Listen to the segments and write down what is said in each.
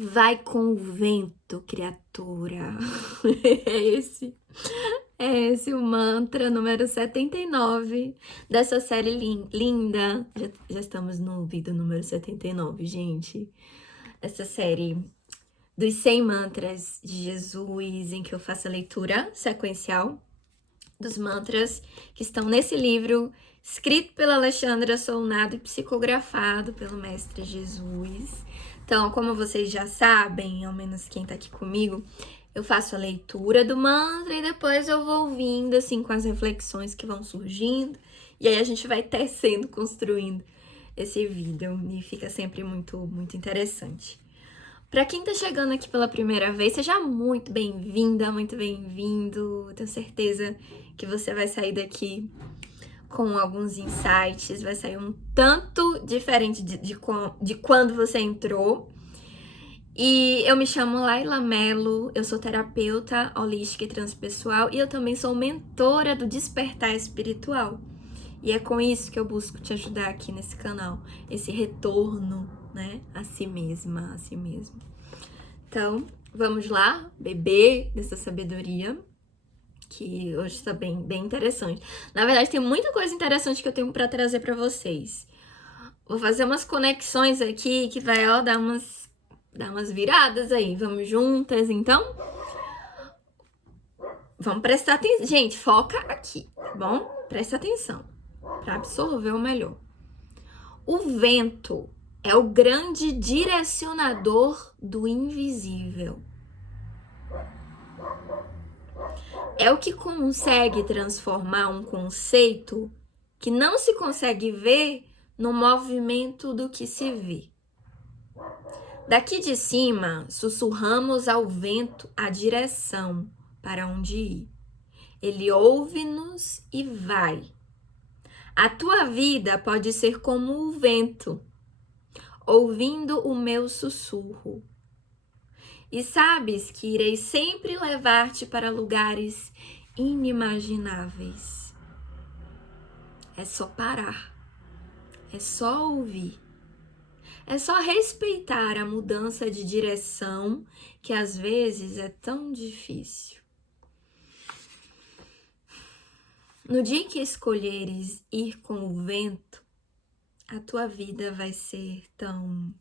Vai com o vento, criatura. Esse é esse o mantra número 79 dessa série linda. Já estamos no vídeo número 79, gente. Essa série dos 100 mantras de Jesus, em que eu faço a leitura sequencial dos mantras que estão nesse livro, escrito pela Alexandra Solnado e psicografado pelo Mestre Jesus. Então, como vocês já sabem, ao menos quem tá aqui comigo, eu faço a leitura do mantra e depois eu vou ouvindo, assim, com as reflexões que vão surgindo. E aí a gente vai tecendo, construindo esse vídeo e fica sempre muito interessante. Para quem tá chegando aqui pela primeira vez, seja muito bem-vinda, muito bem-vindo. Tenho certeza que você vai sair daqui com alguns insights, vai sair um tanto diferente de quando você entrou. E eu me chamo Laila Mello, eu sou terapeuta holística e transpessoal e eu também sou mentora do Despertar Espiritual. E é com isso que eu busco te ajudar aqui nesse canal, esse retorno, né, a si mesma, a si mesmo. Então, vamos lá, beber dessa sabedoria, que hoje está bem interessante. Na verdade, tem muita coisa interessante que eu tenho para trazer para vocês. Vou fazer umas conexões aqui que vai, ó, dar umas viradas aí. Vamos juntas, então? Vamos prestar atenção. Gente, foca aqui, tá bom? Presta atenção para absorver o melhor. O vento é o grande direcionador do invisível. É o que consegue transformar um conceito que não se consegue ver no movimento do que se vê. Daqui de cima, sussurramos ao vento a direção para onde ir. Ele ouve-nos e vai. A tua vida pode ser como o vento, ouvindo o meu sussurro. E sabes que irei sempre levar-te para lugares inimagináveis. É só parar, é só ouvir, é só respeitar a mudança de direção que às vezes é tão difícil. No dia que escolheres ir com o vento, a tua vida vai ser tão...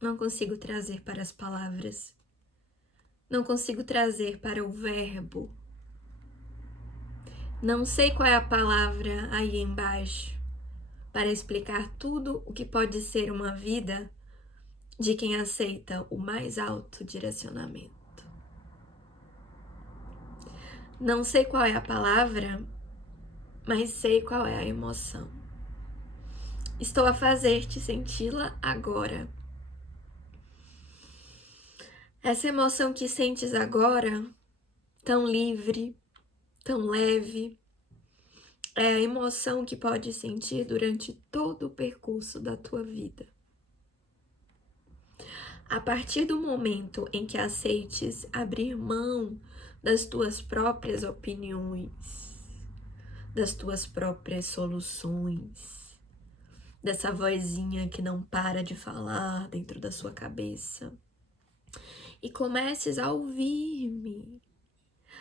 Não consigo trazer para as palavras, não consigo trazer para o verbo. Não sei qual é a palavra aí embaixo para explicar tudo o que pode ser uma vida de quem aceita o mais alto direcionamento. Não sei qual é a palavra, mas sei qual é a emoção. Estou a fazer-te senti-la agora. Essa emoção que sentes agora, tão livre, tão leve, é a emoção que pode sentir durante todo o percurso da tua vida. A partir do momento em que aceites abrir mão das tuas próprias opiniões, das tuas próprias soluções, dessa vozinha que não para de falar dentro da sua cabeça, e comeces a ouvir-me,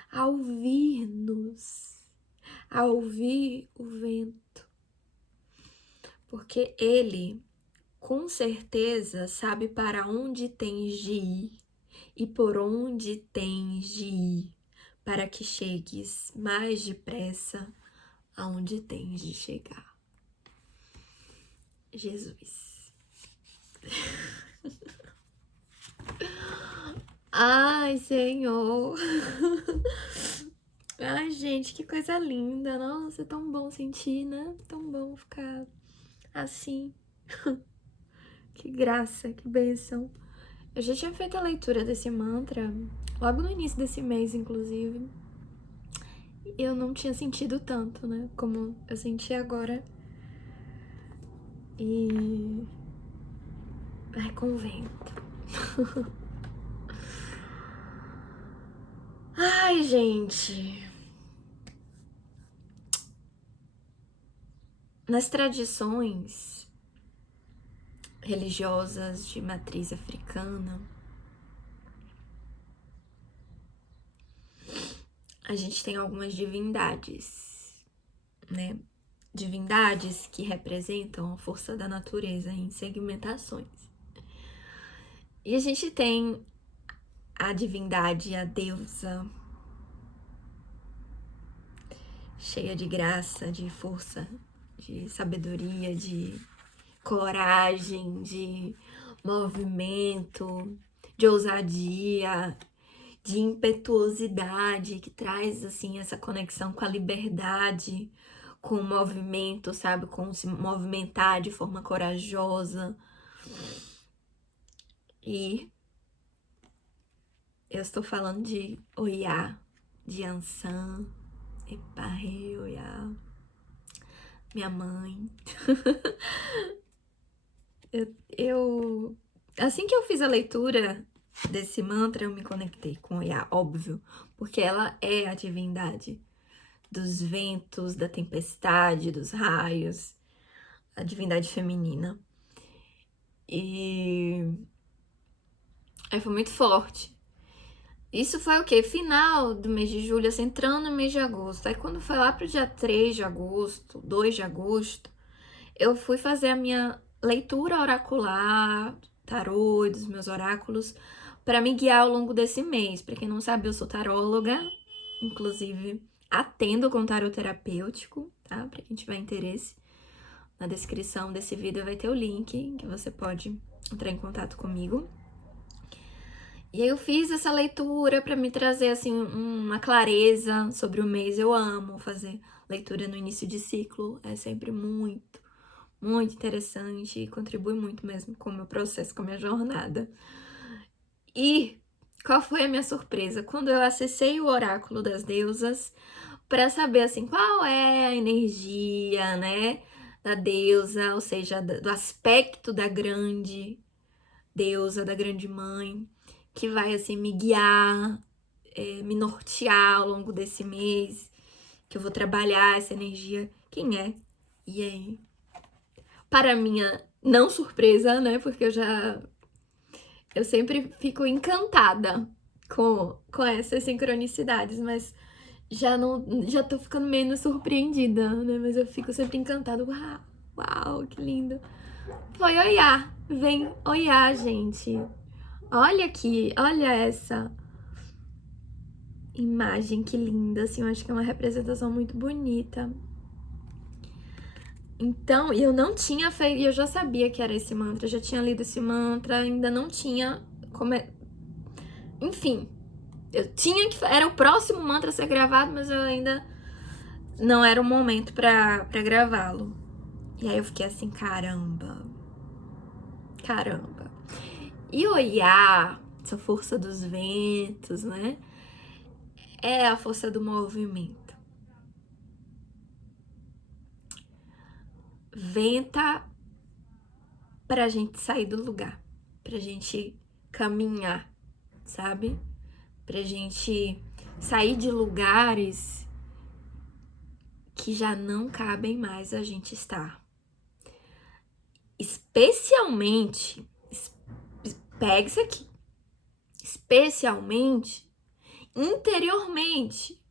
a ouvir-nos, a ouvir o vento, porque ele com certeza sabe para onde tens de ir e por onde tens de ir para que chegues mais depressa aonde tens de chegar. Jesus. Ai, Senhor. Ai, gente, que coisa linda. Nossa, é tão bom sentir, né? Tão bom ficar assim. Que graça, que bênção. Eu já tinha feito a leitura desse mantra logo no início desse mês, inclusive. Eu não tinha sentido tanto, né? Como eu senti agora. E... vai com o vento. Ai, gente. Nas tradições religiosas de matriz africana. A gente tem algumas divindades, né? Divindades que representam a força da natureza em segmentações. E a gente tem a divindade, a deusa, cheia de graça, de força, de sabedoria, de coragem, de movimento, de ousadia, de impetuosidade, que traz, assim, essa conexão com a liberdade, com o movimento, sabe? Com se movimentar de forma corajosa. E eu estou falando de Oiá, de Ansan, Eparre, Oiá, minha mãe. Assim que eu fiz a leitura desse mantra, eu me conectei com Oiá, óbvio, porque ela é a divindade dos ventos, da tempestade, dos raios, a divindade feminina. E aí foi muito forte. Isso foi o quê? Final do mês de julho, assim, entrando no mês de agosto. Aí quando foi lá pro dia 3 de agosto, 2 de agosto, eu fui fazer a minha leitura oracular, tarô, dos meus oráculos, para me guiar ao longo desse mês. Para quem não sabe, eu sou taróloga, inclusive atendo com tarô terapêutico, tá? Para quem tiver interesse, na descrição desse vídeo vai ter o link que você pode entrar em contato comigo. E aí eu fiz essa leitura para me trazer, assim, uma clareza sobre o mês. Eu amo fazer leitura no início de ciclo, é sempre muito interessante e contribui muito mesmo com o meu processo, com a minha jornada. E qual foi a minha surpresa? Quando eu acessei o oráculo das deusas para saber, assim, qual é a energia, né, da deusa, ou seja, do aspecto da grande deusa, da grande mãe, que vai, assim, me guiar, me nortear ao longo desse mês, que eu vou trabalhar essa energia. Quem é? E aí? Para minha não surpresa, né? Porque eu sempre fico encantada com essas sincronicidades, mas já tô ficando menos surpreendida, né? Mas eu fico sempre encantada. Uau, que lindo. Foi Oiá. Vem Oiá, gente. Olha aqui, olha essa imagem, que linda, assim, eu acho que é uma representação muito bonita. Então, eu não tinha feito, eu já sabia que era esse mantra, eu já tinha lido esse mantra, ainda não tinha enfim, eu tinha que, era o próximo mantra a ser gravado, mas eu ainda não era o momento pra gravá-lo. E aí eu fiquei assim, caramba. E Oiá, essa força dos ventos, né? É a força do movimento. Venta pra gente sair do lugar, pra gente caminhar, sabe? Pra gente sair de lugares que já não cabem mais a gente estar. Especialmente, pega isso aqui, especialmente interiormente.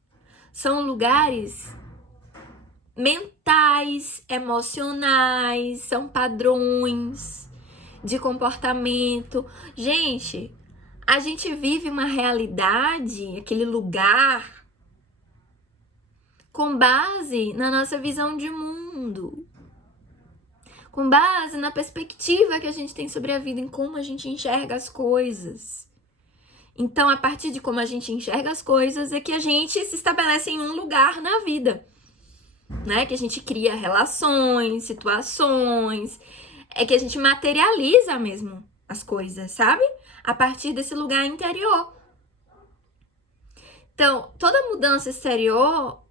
São lugares mentais, emocionais, são padrões de comportamento. Gente, a gente vive uma realidade, aquele lugar, com base na nossa visão de mundo, com base na perspectiva que a gente tem sobre a vida, em como a gente enxerga as coisas. Então, a partir de como a gente enxerga as coisas, é que a gente se estabelece em um lugar na vida, né? Que a gente cria relações, situações, é que a gente materializa mesmo as coisas, sabe? A partir desse lugar interior. Então, toda mudança exterior,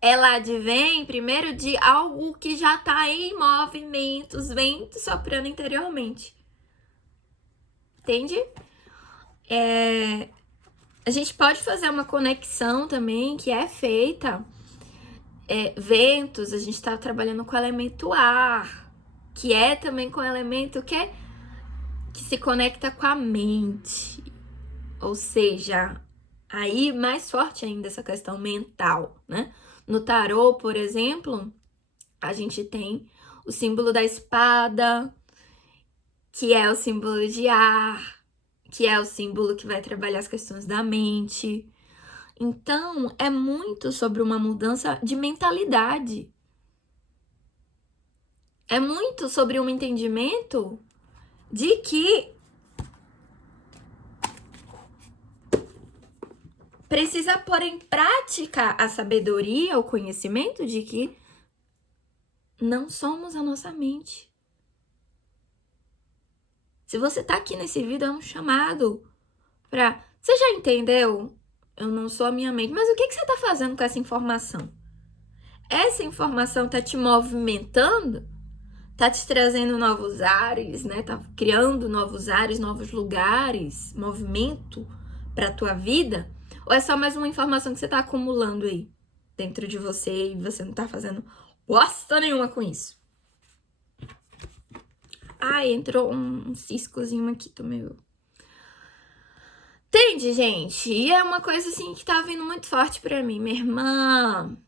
ela advém primeiro de algo que já tá em movimento, os ventos soprando interiormente. Entende? A gente pode fazer uma conexão também que é feita. Ventos, a gente tá trabalhando com o elemento ar, que é também com o elemento que é que se conecta com a mente. Ou seja, aí mais forte ainda essa questão mental, né? No tarô, por exemplo, a gente tem o símbolo da espada, que é o símbolo de ar, que é o símbolo que vai trabalhar as questões da mente. Então, é muito sobre uma mudança de mentalidade. É muito sobre um entendimento de que precisa pôr em prática a sabedoria, o conhecimento de que não somos a nossa mente. Se você tá aqui nesse vídeo, é um chamado pra... Você já entendeu? Eu não sou a minha mente. Mas o que você tá fazendo com essa informação? Essa informação tá te movimentando? Tá te trazendo novos ares, né? Tá criando novos ares, novos lugares, movimento pra tua vida? Ou é só mais uma informação que você tá acumulando aí dentro de você e você não tá fazendo bosta nenhuma com isso? Ai, entrou um ciscozinho aqui, tô meio... Entende, gente? E é uma coisa assim que tá vindo muito forte pra mim. Minha irmã,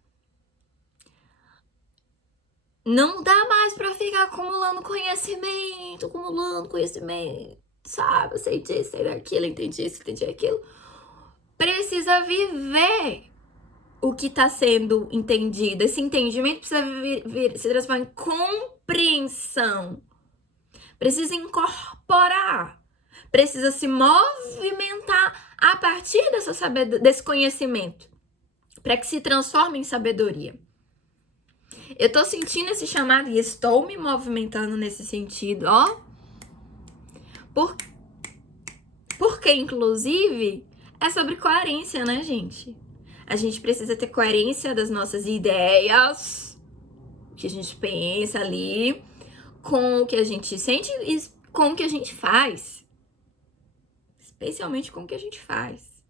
não dá mais pra ficar acumulando conhecimento, sabe? Eu sei disso, sei daquilo, entendi isso, entendi aquilo. Precisa viver o que tá sendo entendido. Esse entendimento precisa se transformar em compreensão. Precisa incorporar. Precisa se movimentar a partir desse conhecimento, para que se transforme em sabedoria. Eu tô sentindo esse chamado e estou me movimentando nesse sentido, ó. Porque, inclusive, é sobre coerência, né, gente? A gente precisa ter coerência das nossas ideias, o que a gente pensa ali, com o que a gente sente e com o que a gente faz. Especialmente com o que a gente faz.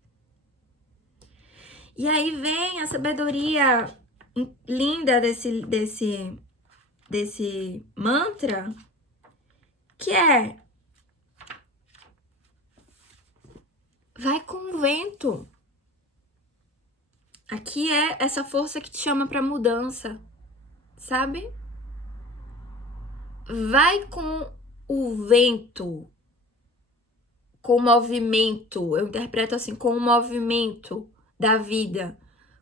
E aí vem a sabedoria linda desse mantra, que é: vai com o vento. Aqui é essa força que te chama para mudança, sabe? Vai com o vento, com o movimento. Eu interpreto assim, com o movimento da vida.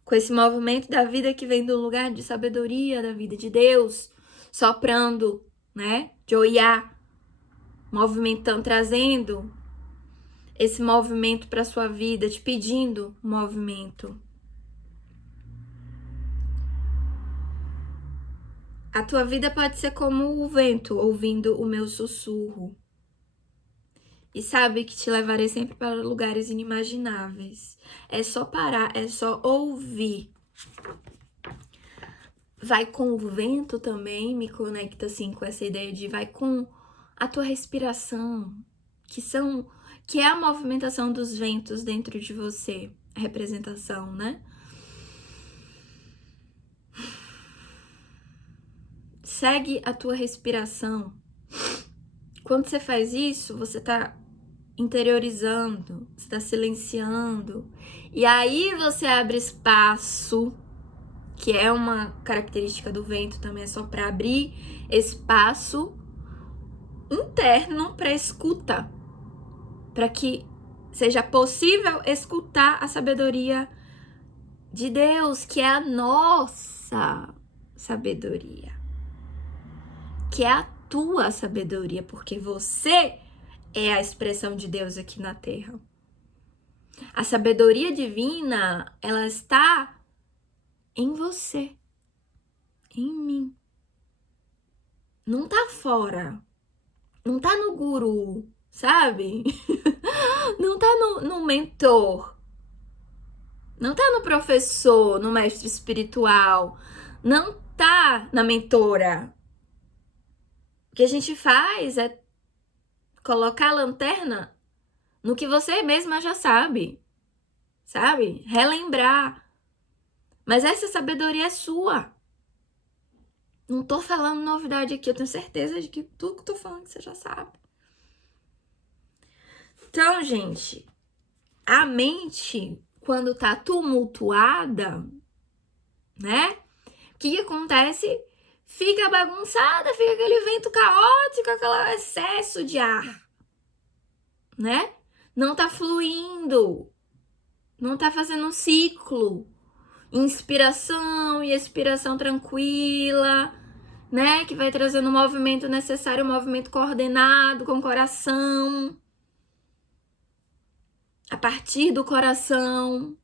Com esse movimento da vida que vem do lugar de sabedoria, da vida de Deus, soprando, né? Joiá, movimentando, trazendo esse movimento para sua vida, te pedindo movimento. A tua vida pode ser como o vento ouvindo o meu sussurro. E sabe que te levarei sempre para lugares inimagináveis. É só parar, é só ouvir. Vai com o vento também, me conecta assim com essa ideia de vai com a tua respiração, que é a movimentação dos ventos dentro de você, a representação, né? Segue a tua respiração. Quando você faz isso, você tá interiorizando, você tá silenciando. E aí você abre espaço, que é uma característica do vento também, é só para abrir espaço interno para escuta, para que seja possível escutar a sabedoria de Deus, que é a nossa sabedoria, que é a tua sabedoria, porque você é a expressão de Deus aqui na Terra. A sabedoria divina, ela está em você, em mim. Não tá fora, não tá no guru, sabe? Não tá no mentor, não tá no professor, no mestre espiritual, não tá na mentora. O que a gente faz é colocar a lanterna no que você mesma já sabe, sabe? Relembrar. Mas essa sabedoria é sua. Não tô falando novidade aqui, eu tenho certeza de que tudo que eu tô falando você já sabe. Então, gente, a mente, quando tá tumultuada, né? O que acontece? Fica bagunçada, fica aquele vento caótico, aquele excesso de ar, né? Não tá fluindo, não tá fazendo um ciclo. Inspiração e expiração tranquila, né? Que vai trazendo o movimento necessário, o movimento coordenado com o coração. A partir do coração,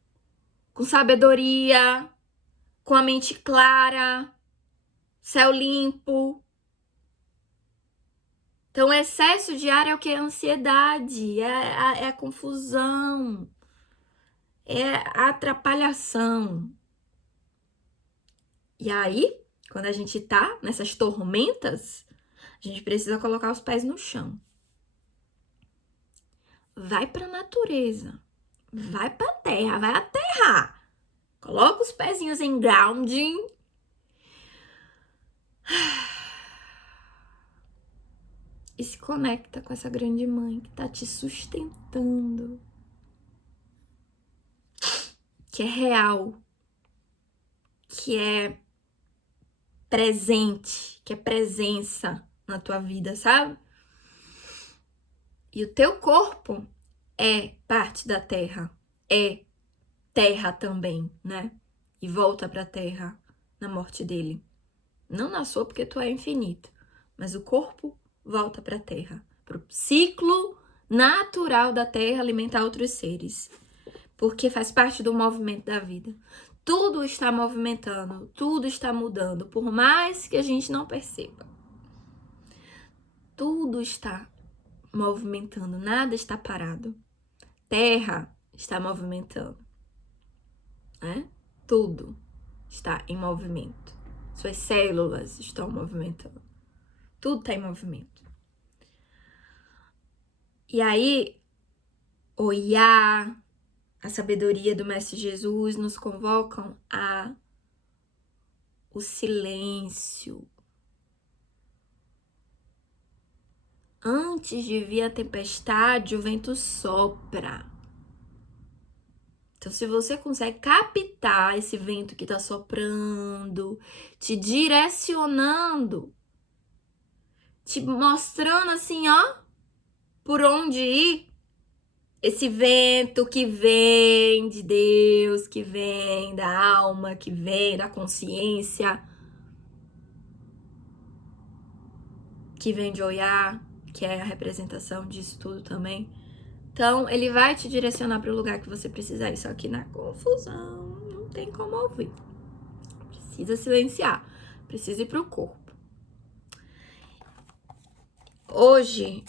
com sabedoria, com a mente clara, céu limpo. Então, o excesso de ar é o que? É a ansiedade, é a confusão, é a atrapalhação. E aí, quando a gente tá nessas tormentas, a gente precisa colocar os pés no chão. Vai pra natureza, vai pra terra, vai aterrar. Coloca os pezinhos em grounding. E se conecta com essa grande mãe que tá te sustentando. Que é real. Que é presente. Que é presença na tua vida, sabe? E o teu corpo é parte da terra. É terra também, né? E volta pra terra na morte dele. Não na sua, porque tu é infinito. Mas o corpo volta pra terra. Pro ciclo natural da terra alimentar outros seres. Porque faz parte do movimento da vida. Tudo está movimentando, tudo está mudando, por mais que a gente não perceba. Tudo está movimentando, nada está parado. Terra está movimentando, né? Tudo está em movimento. Suas células estão movimentando. Tudo está em movimento. E aí, Oiá, a sabedoria do Mestre Jesus nos convocam a o silêncio. Antes de vir a tempestade, o vento sopra. Então, se você consegue captar esse vento que tá soprando, te direcionando, te mostrando assim, ó, por onde ir, esse vento que vem de Deus, que vem da alma, que vem da consciência, que vem de Oiá, que é a representação disso tudo também. Então, ele vai te direcionar para o lugar que você precisa ir, só que na confusão não tem como ouvir. Precisa silenciar, precisa ir para o corpo. Hoje,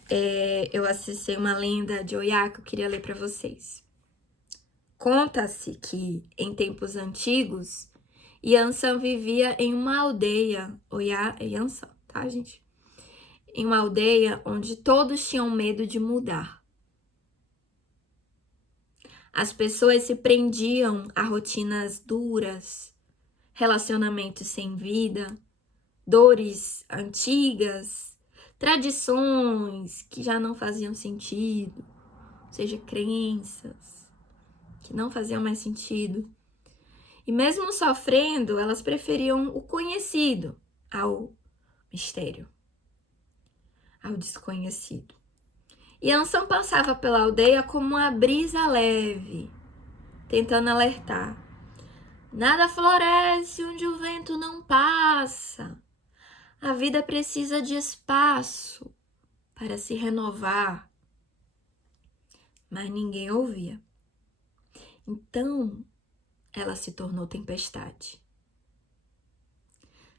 eu acessei uma lenda de Oiá que eu queria ler para vocês. Conta-se que, em tempos antigos, Yansan vivia em uma aldeia. Oiá é Yansan, tá, gente? Em uma aldeia onde todos tinham medo de mudar. As pessoas se prendiam a rotinas duras, relacionamentos sem vida, dores antigas, tradições que já não faziam sentido, ou seja, crenças que não faziam mais sentido. E mesmo sofrendo, elas preferiam o conhecido ao mistério, ao desconhecido. E Anson passava pela aldeia como uma brisa leve, tentando alertar. Nada floresce onde o vento não passa. A vida precisa de espaço para se renovar. Mas ninguém ouvia. Então, ela se tornou tempestade.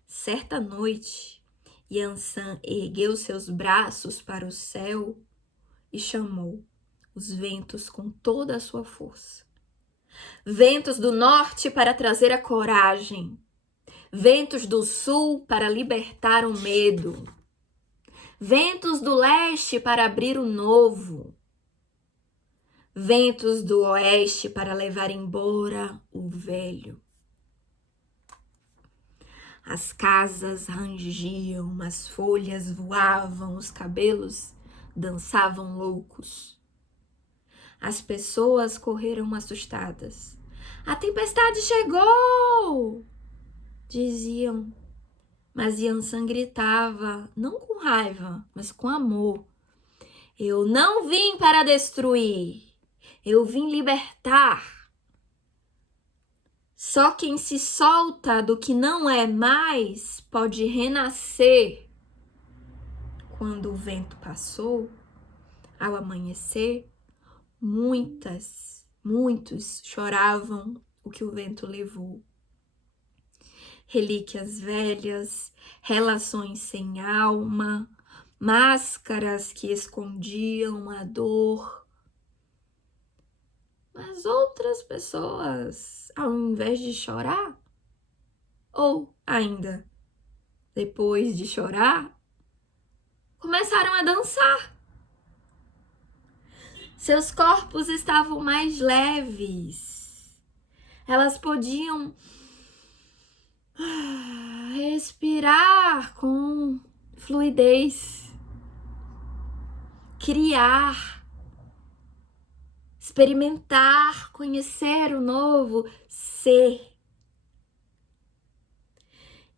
Certa noite, Yansan ergueu seus braços para o céu e chamou os ventos com toda a sua força. Ventos do norte para trazer a coragem. Ventos do sul para libertar o medo. Ventos do leste para abrir o novo. Ventos do oeste para levar embora o velho. As casas rangiam, as folhas voavam, os cabelos dançavam loucos. As pessoas correram assustadas. A tempestade chegou! Diziam. Mas Yansan gritava, não com raiva, mas com amor. Eu não vim para destruir, eu vim libertar. Só quem se solta do que não é mais pode renascer. Quando o vento passou, ao amanhecer, muitos choravam o que o vento levou. Relíquias velhas, relações sem alma, máscaras que escondiam a dor. Mas outras pessoas, ao invés de chorar, ou ainda depois de chorar, começaram a dançar. Seus corpos estavam mais leves. Elas podiam respirar com fluidez, criar, experimentar, conhecer o novo, ser.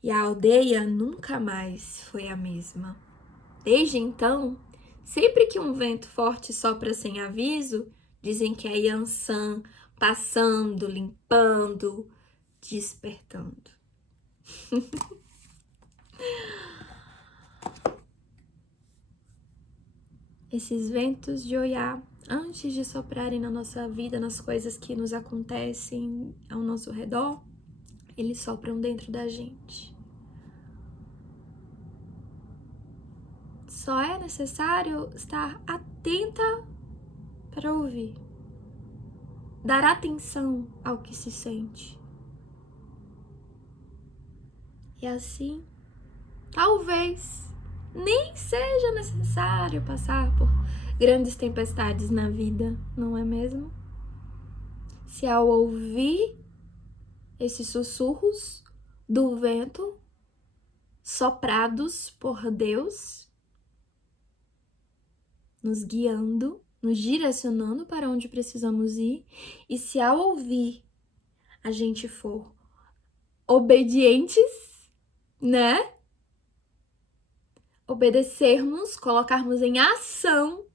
E a aldeia nunca mais foi a mesma. Desde então, sempre que um vento forte sopra sem aviso, dizem que é Yansan passando, limpando, despertando. Esses ventos de Oiá, antes de soprarem na nossa vida, nas coisas que nos acontecem ao nosso redor, eles sopram dentro da gente. Só é necessário estar atenta para ouvir. Dar atenção ao que se sente. E assim, talvez nem seja necessário passar por grandes tempestades na vida, não é mesmo? Se ao ouvir esses sussurros do vento, soprados por Deus, nos guiando, nos direcionando para onde precisamos ir, e se ao ouvir a gente for obedientes, né? Obedecermos, colocarmos em ação,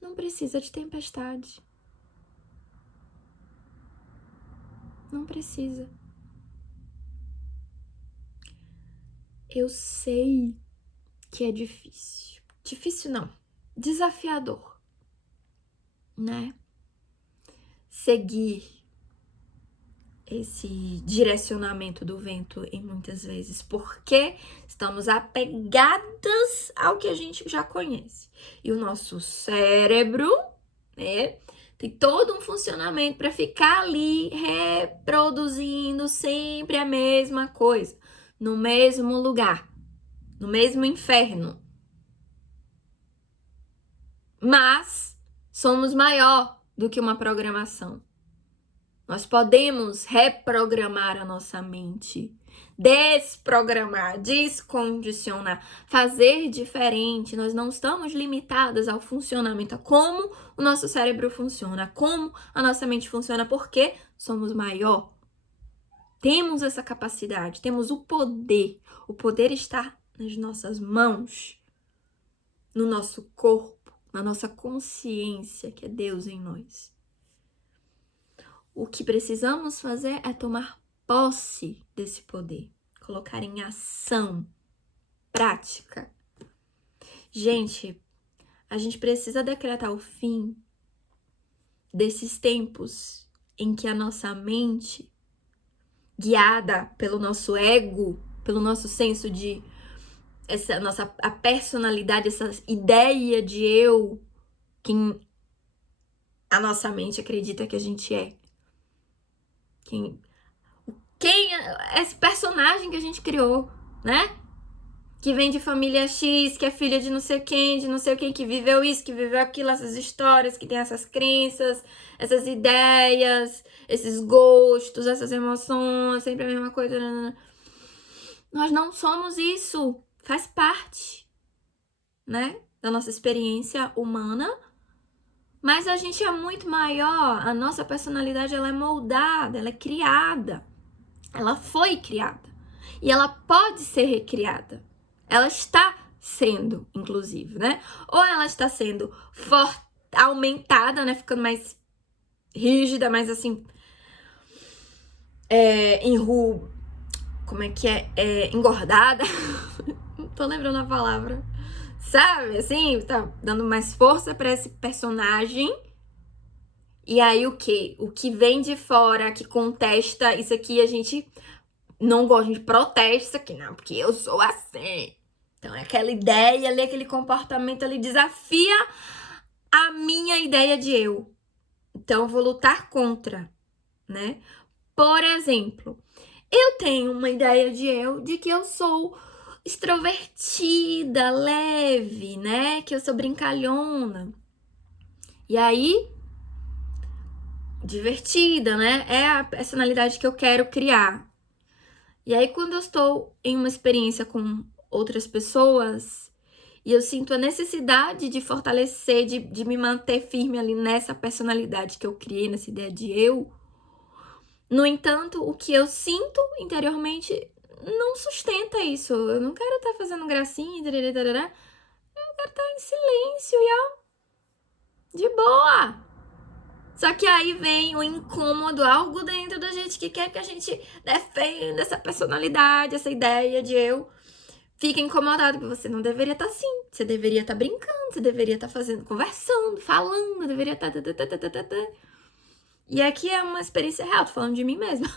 não precisa de tempestade. Não precisa. Eu sei que é difícil. Difícil não. Desafiador, né? Seguir esse direcionamento do vento em muitas vezes, porque estamos apegadas ao que a gente já conhece. E o nosso cérebro, né, tem todo um funcionamento para ficar ali reproduzindo sempre a mesma coisa, no mesmo lugar, no mesmo inferno. Mas somos maior do que uma programação. Nós podemos reprogramar a nossa mente, desprogramar, descondicionar, fazer diferente. Nós não estamos limitadas ao funcionamento, a como o nosso cérebro funciona, como a nossa mente funciona, porque somos maior. Temos essa capacidade, temos o poder. O poder está nas nossas mãos, no nosso corpo, na nossa consciência, que é Deus em nós. O que precisamos fazer é tomar posse desse poder, colocar em ação, prática. Gente, a gente precisa decretar o fim desses tempos em que a nossa mente, guiada pelo nosso ego, pelo nosso senso de a personalidade, essa ideia de eu, quem a nossa mente acredita que a gente é. Quem é esse personagem que a gente criou, né? Que vem de família X, que é filha de não sei quem, que viveu isso, que viveu aquilo, essas histórias, que tem essas crenças, essas ideias, esses gostos, essas emoções, sempre a mesma coisa. Nós não somos isso, faz parte, né? da nossa experiência humana, mas a gente é muito maior, a nossa personalidade ela é moldada, ela é criada, ela foi criada e ela pode ser recriada, ela está sendo, inclusive, né? Ou ela está sendo aumentada, né? Ficando mais rígida, mais assim, como é que é? Engordada. Não tô lembrando a palavra. Sabe, assim, tá dando mais força pra esse personagem. E aí o quê? O que vem de fora, que contesta isso aqui, a gente não gosta, a gente protesta isso aqui, não, porque eu sou assim. Então é aquela ideia ali, aquele comportamento ali desafia a minha ideia de eu. Então eu vou lutar contra, né? Por exemplo, eu tenho uma ideia de eu, de que eu sou extrovertida, leve, né? Que eu sou brincalhona. E aí, divertida, né? É a personalidade que eu quero criar. E aí, quando eu estou em uma experiência com outras pessoas e eu sinto a necessidade de fortalecer, de me manter firme ali nessa personalidade que eu criei, nessa ideia de eu, no entanto, o que eu sinto interiormente não sustenta isso. Eu não quero estar fazendo gracinha, tarará. Eu quero estar em silêncio e ó, de boa. Só que aí vem o incômodo, algo dentro da gente que quer que a gente defenda essa personalidade, essa ideia de eu. Fica incomodado, porque você não deveria estar assim. Você deveria estar brincando, você deveria estar fazendo, conversando, falando, deveria estar. E aqui é uma experiência real, tô falando de mim mesma.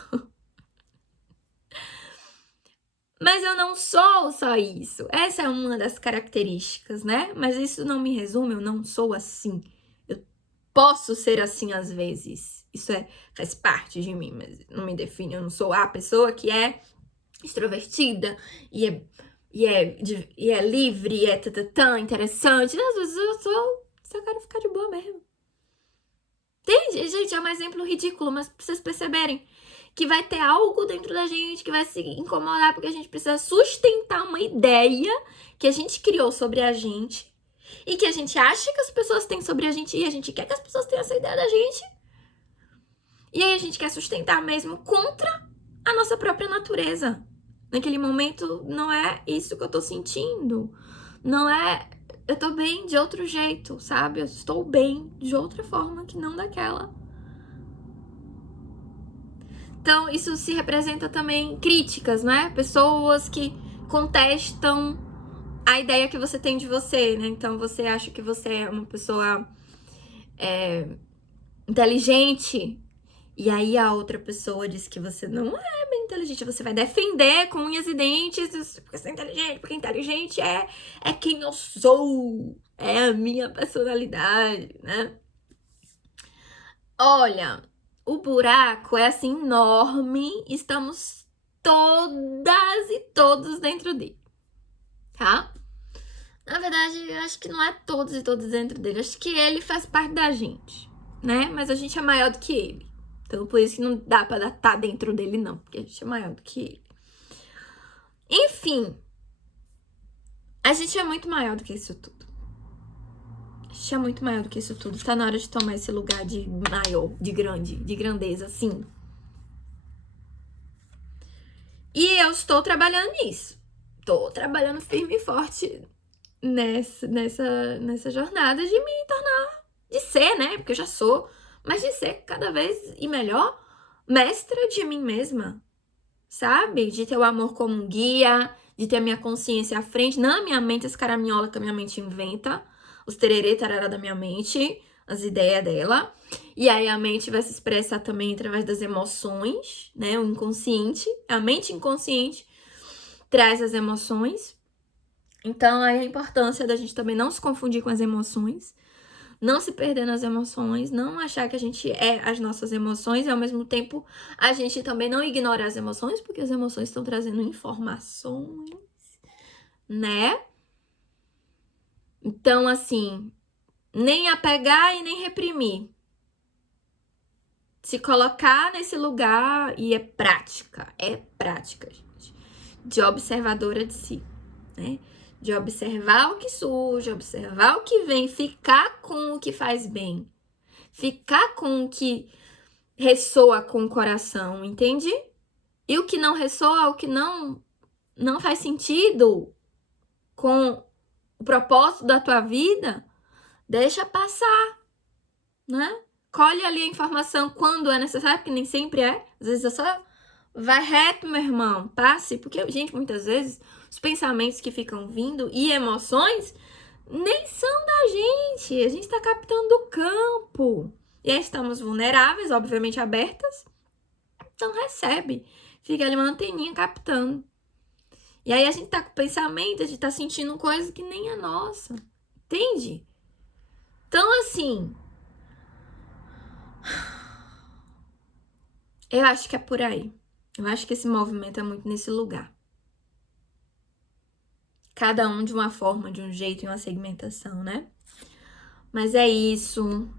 Mas eu não sou só isso. Essa é uma das características, né? Mas isso não me resume, eu não sou assim. Eu posso ser assim às vezes. Isso faz parte de mim, mas não me define. Eu não sou a pessoa que é extrovertida e é livre, e é interessante. Às vezes eu só quero ficar de boa mesmo. Entende? Gente, é um exemplo ridículo, mas pra vocês perceberem que vai ter algo dentro da gente que vai se incomodar porque a gente precisa sustentar uma ideia que a gente criou sobre a gente e que a gente acha que as pessoas têm sobre a gente e a gente quer que as pessoas tenham essa ideia da gente. E aí a gente quer sustentar mesmo contra a nossa própria natureza. Naquele momento não é isso que eu tô sentindo. Não é... Eu tô bem de outro jeito, sabe? Eu estou bem de outra forma que não daquela. Então, isso se representa também críticas, né? Pessoas que contestam a ideia que você tem de você, né? Então, você acha que você é uma pessoa inteligente, e aí a outra pessoa diz que você não é bem inteligente. Você vai defender com unhas e dentes porque você é inteligente, porque inteligente é quem eu sou, é a minha personalidade, né? Olha, o buraco é assim enorme, estamos todas e todos dentro dele, tá? Na verdade, eu acho que não é todos e todos dentro dele, acho que ele faz parte da gente, né? Mas a gente é maior do que ele. Então, por isso que não dá pra estar dentro dele, não, porque a gente é maior do que ele. Enfim, a gente é muito maior do que isso tudo. A gente é muito maior do que isso tudo. Tá na hora de tomar esse lugar de maior, de grande, de grandeza, sim. E eu estou trabalhando nisso. Tô trabalhando firme e forte nessa jornada de me tornar, de ser, né? Porque eu já sou, mas de ser cada vez e melhor mestra de mim mesma, sabe? De ter o amor como um guia, de ter a minha consciência à frente, não a minha mente, as caraminholas que a minha mente inventa, os tererê, tarará da minha mente, as ideias dela. E aí a mente vai se expressar também através das emoções, né? O inconsciente, a mente inconsciente traz as emoções. Então, aí a importância da gente também não se confundir com as emoções, não se perder nas emoções, não achar que a gente é as nossas emoções e, ao mesmo tempo, a gente também não ignorar as emoções, porque as emoções estão trazendo informações, né? Então, assim, nem apegar e nem reprimir. Se colocar nesse lugar e é prática, gente, de observadora de si, né? de observar o que surge, observar o que vem, ficar com o que faz bem, ficar com o que ressoa com o coração, entende? E o que não ressoa, o que não faz sentido com o propósito da tua vida, deixa passar, né? Colhe ali a informação quando é necessário, porque nem sempre é. Às vezes é só vai reto, meu irmão, passe. Porque, gente, muitas vezes os pensamentos que ficam vindo e emoções nem são da gente. A gente tá captando do campo. E aí estamos vulneráveis, obviamente abertas. Então recebe. Fica ali uma anteninha captando. E aí a gente tá com pensamento, a gente tá sentindo coisa que nem é nossa. Entende? Então, assim, eu acho que é por aí. Eu acho que esse movimento é muito nesse lugar. Cada um de uma forma, de um jeito, em uma segmentação, né? Mas é isso.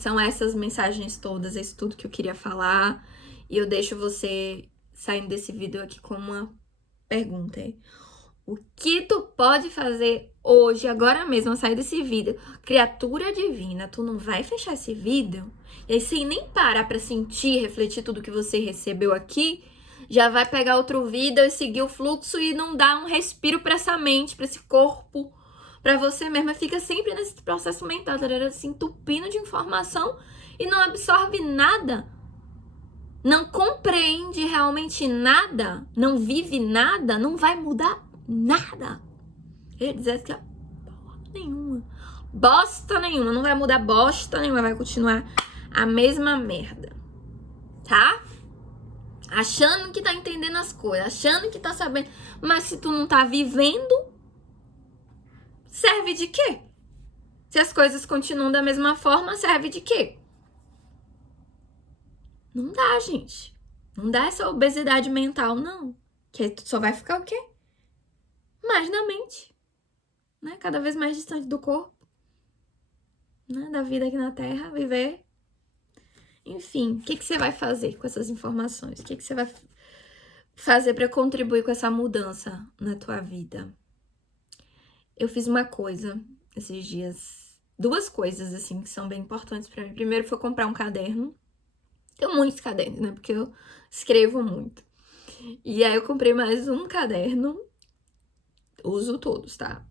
São essas mensagens todas, é isso tudo que eu queria falar. E eu deixo você saindo desse vídeo aqui com uma pergunta aí. O que tu pode fazer hoje, agora mesmo, ao sair desse vídeo? Criatura divina, tu não vai fechar esse vídeo? E aí, sem nem parar pra sentir, refletir tudo que você recebeu aqui, já vai pegar outro vídeo e seguir o fluxo e não dar um respiro pra essa mente, pra esse corpo, pra você mesma. Fica sempre nesse processo mental, se entupindo de informação e não absorve nada. Não compreende realmente nada, não vive nada, não vai mudar nada. Ele dizer que bosta nenhuma, não vai mudar bosta nenhuma, vai continuar a mesma merda, tá? Achando que tá entendendo as coisas, achando que tá sabendo, mas se tu não tá vivendo, serve de quê? Se as coisas continuam da mesma forma, serve de quê? Não dá, gente. Não dá essa obesidade mental, não. Que aí tu só vai ficar o quê? Mais na mente, né? Cada vez mais distante do corpo, né? Da vida aqui na Terra, viver. Enfim, o que você vai fazer com essas informações? O que você vai fazer para contribuir com essa mudança na tua vida? Eu fiz uma coisa esses dias, duas coisas assim que são bem importantes para mim. Primeiro foi comprar um caderno. Tenho muitos cadernos, né? Porque eu escrevo muito. E aí eu comprei mais um caderno, uso todos, tá?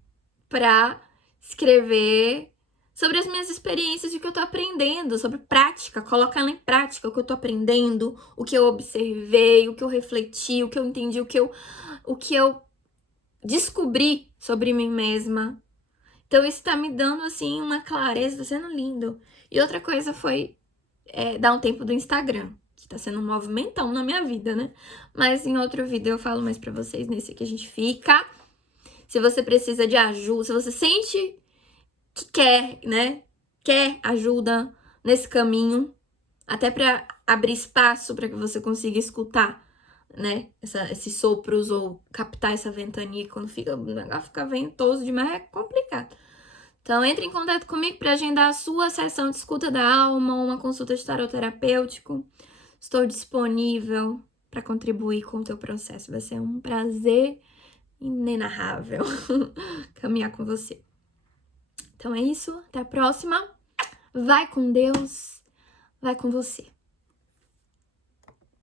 Pra escrever sobre as minhas experiências e o que eu tô aprendendo, sobre prática, colocar em prática o que eu tô aprendendo, o que eu observei, o que eu refleti, o que eu entendi, o que eu descobri sobre mim mesma. Então isso tá me dando, assim, uma clareza, tá sendo lindo. E outra coisa foi dar um tempo do Instagram, que tá sendo um movimentão na minha vida, né? Mas em outro vídeo eu falo mais pra vocês, nesse aqui a gente fica. Se você precisa de ajuda, se você sente que quer, né? Quer ajuda nesse caminho, até para abrir espaço para que você consiga escutar, né? Esses sopros ou captar essa ventania quando o negócio fica ventoso demais, é complicado. Então, entre em contato comigo para agendar a sua sessão de escuta da alma, uma consulta de tarot terapêutico. Estou disponível para contribuir com o teu processo. Vai ser um prazer inenarrável caminhar com você. Então é isso, até a próxima. Vai com Deus, vai com você.